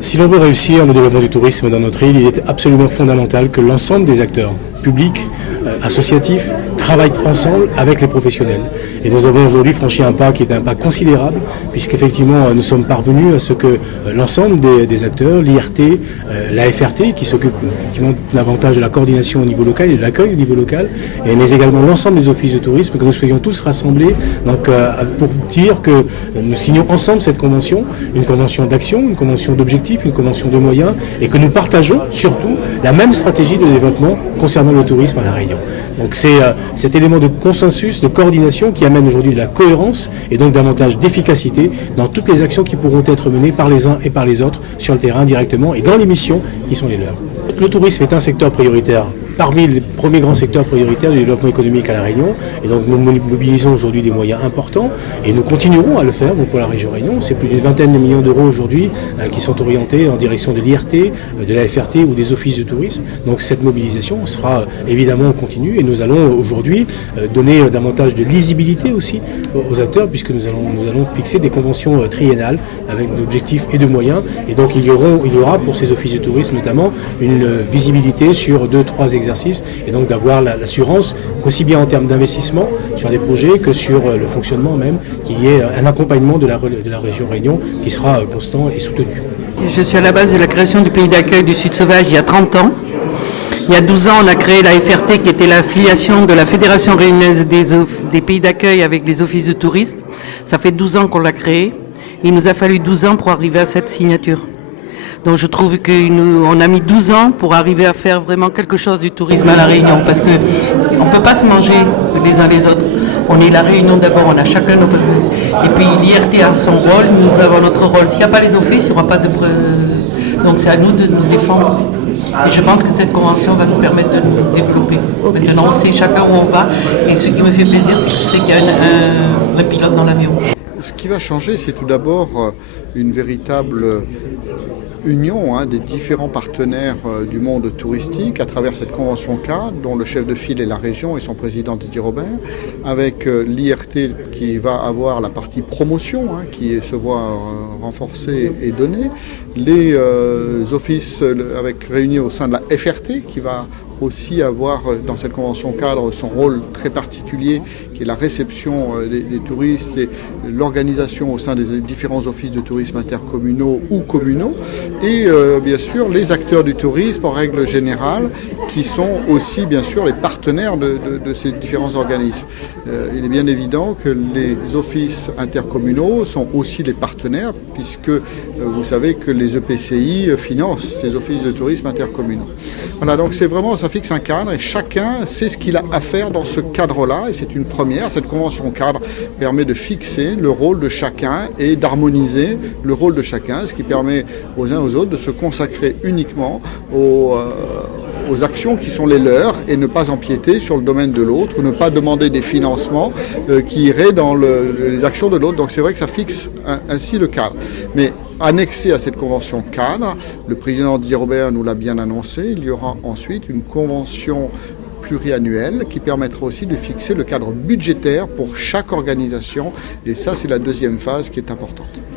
Si l'on veut réussir le développement du tourisme dans notre île, il est absolument fondamental que l'ensemble des acteurs publics, associatifs, travaillent ensemble avec les professionnels. Et nous avons aujourd'hui franchi un pas qui est un pas considérable, puisqu'effectivement nous sommes parvenus à ce que l'ensemble des acteurs, l'IRT, la FRT, qui s'occupe effectivement davantage de la coordination au niveau local et de l'accueil au niveau local, mais également l'ensemble des offices de tourisme, que nous soyons tous rassemblés donc, pour dire que nous signons ensemble cette convention, une convention d'action, une convention d'objectifs, une convention de moyens, et que nous partageons surtout la même stratégie de développement concernant le tourisme à La Réunion. Donc c'est cet élément de consensus, de coordination qui amène aujourd'hui de la cohérence et donc davantage d'efficacité dans toutes les actions qui pourront être menées par les uns et par les autres sur le terrain directement et dans les missions qui sont les leurs. Le tourisme est un secteur prioritaire parmi les premiers grands secteurs prioritaires du développement économique à La Réunion. Et donc nous mobilisons aujourd'hui des moyens importants et nous continuerons à le faire pour la région Réunion. C'est plus d'une vingtaine de millions d'euros aujourd'hui qui sont orientés en direction de l'IRT, de la FRT ou des offices de tourisme. Donc cette mobilisation sera évidemment continue et nous allons aujourd'hui donner davantage de lisibilité aussi aux acteurs puisque nous allons fixer des conventions triennales avec d'objectifs et de moyens. Et donc il y aura pour ces offices de tourisme notamment une visibilité sur 2-3 exercices et donc d'avoir l'assurance qu'aussi bien en termes d'investissement sur les projets que sur le fonctionnement même, qu'il y ait un accompagnement de la région Réunion qui sera constant et soutenu. Je suis à la base de la création du pays d'accueil du Sud Sauvage il y a 30 ans. Il y a 12 ans, on a créé la FRT qui était l'affiliation de la Fédération réunionnaise des pays d'accueil avec les offices de tourisme. Ça fait 12 ans qu'on l'a créé. Il nous a fallu 12 ans pour arriver à cette signature. Donc je trouve qu'on a mis 12 ans pour arriver à faire vraiment quelque chose du tourisme à La Réunion, parce qu'on ne peut pas se manger les uns les autres. On est La Réunion d'abord, on a chacun nos... Et puis l'IRT a son rôle, nous avons notre rôle. S'il n'y a pas les offices, il n'y aura pas de... Donc c'est à nous de nous défendre. Et je pense que cette convention va nous permettre de nous développer. Maintenant, on sait chacun où on va. Et ce qui me fait plaisir, c'est qu'il y a un pilote dans l'avion. Ce qui va changer, c'est tout d'abord une véritable union des différents partenaires du monde touristique à travers cette convention cadre dont le chef de file est la région et son président Didier Robert, avec l'IRT qui va avoir la partie promotion qui se voit renforcée et donnée, les offices réunis au sein de la FRT qui va aussi avoir dans cette convention cadre son rôle très particulier qui est la réception des touristes et l'organisation au sein des différents offices de tourisme intercommunaux ou communaux et bien sûr les acteurs du tourisme en règle générale qui sont aussi bien sûr les partenaires de ces différents organismes. Il est bien évident que les offices intercommunaux sont aussi les partenaires puisque vous savez que les EPCI financent ces offices de tourisme intercommunaux. Voilà, donc c'est vraiment ça fixe un cadre et chacun sait ce qu'il a à faire dans ce cadre-là et c'est une première. Cette convention cadre permet de fixer le rôle de chacun et d'harmoniser le rôle de chacun, ce qui permet aux uns aux autres de se consacrer uniquement aux actions qui sont les leurs et ne pas empiéter sur le domaine de l'autre ou ne pas demander des financements qui iraient dans les actions de l'autre. Donc c'est vrai que ça fixe ainsi le cadre. Mais annexé à cette convention cadre, le président Didier Robert nous l'a bien annoncé, il y aura ensuite une convention pluriannuelle qui permettra aussi de fixer le cadre budgétaire pour chaque organisation et ça c'est la deuxième phase qui est importante.